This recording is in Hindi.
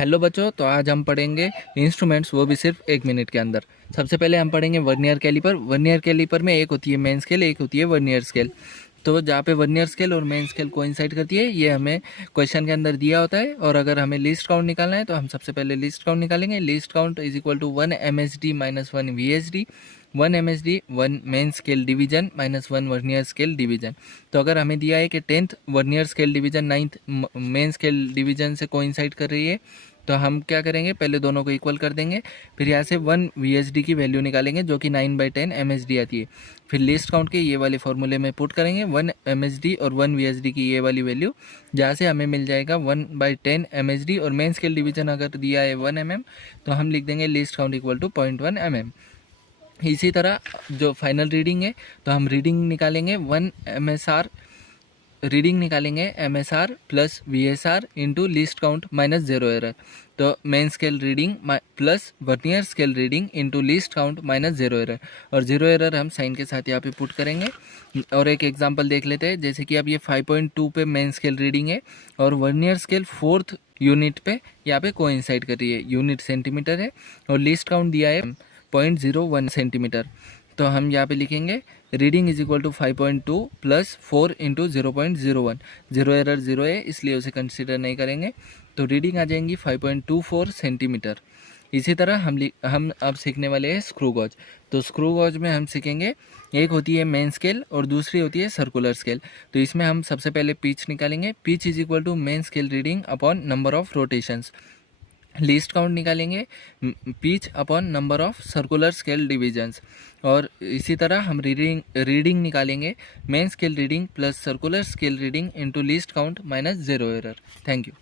हेलो बच्चों, तो आज हम पढ़ेंगे इंस्ट्रूमेंट्स, वो भी सिर्फ 1 मिनट के अंदर। सबसे पहले हम पढ़ेंगे वर्नियर कैलिपर। वर्नियर कैलिपर में एक होती है मेन स्केल, एक होती है वर्नियर स्केल। तो जहाँ पे वर्नियर स्केल और मेन स्केल कोइंसाइड करती है, ये हमें क्वेश्चन के अंदर दिया होता है। और अगर हमें लीस्ट काउंट निकालना है तो हम सबसे पहले लीस्ट काउंट निकालेंगे। Least count is equal to 1 MSD minus 1 VSD, 1 MSD 1 main scale division minus 1 vernier scale division. तो अगर हमें दिया है कि 10th vernier scale division 9th main scale division से कोइंसाइड कर रही है, तो हम क्या करेंगे, पहले दोनों को इक्वल कर देंगे। फिर यहाँ से 1 VSD की वैल्यू निकालेंगे जो कि 9/10 MSD आती है। फिर लिस्ट काउंट के ये वाले फॉर्मूले में पुट करेंगे 1 MSD और 1 VSD की ये वाली वैल्यू, जहाँ से हमें मिल जाएगा 1/10 MSD। और मेन स्केल डिवीजन अगर दिया है 1 mm, तो हम लिख देंगे least count equal to 0.1 mm। इसी तरह जो फाइनल रीडिंग है, तो हम रीडिंग निकालेंगे 1 MSR, रीडिंग निकालेंगे MSR plus VSR into list count minus 0 error. तो main scale reading plus vernier scale reading into list count minus 0 error. और 0 एरर हम साइन के साथ यहाँ पे पुट करेंगे। और एक एग्जांपल देख लेते हैं, जैसे कि अब ये 5.2 पे मेन स्केल रीडिंग है और वर्नियर स्केल 4th यूनिट पे यहाँ पे कोइंसाइड कर रही है। यूनिट सेंटीमीटर है और लिस्ट काउंट दिया है 0.01 सेंटीमीटर। तो हम यहाँ पे लिखेंगे reading is equal to 5.2 plus 4 into 0.01। 0 error 0 है, इसलिए उसे कंसिडर नहीं करेंगे। तो रीडिंग आ जाएंगी 5.24 सेंटीमीटर। इसी तरह हम अब सीखने वाले हैं स्क्रू गॉज। तो स्क्रू गॉज में हम सीखेंगे, एक होती है मेन स्केल और दूसरी होती है सर्कुलर स्केल। तो इसमें हम सबसे पहले पिच निकालेंगे। Pitch is equal to main scale reading upon number of rotations. Least count निकालेंगे pitch upon number of circular scale divisions. और इसी तरह हम रीडिंग निकालेंगे main scale reading plus circular scale reading into least count minus 0 error. Thank you.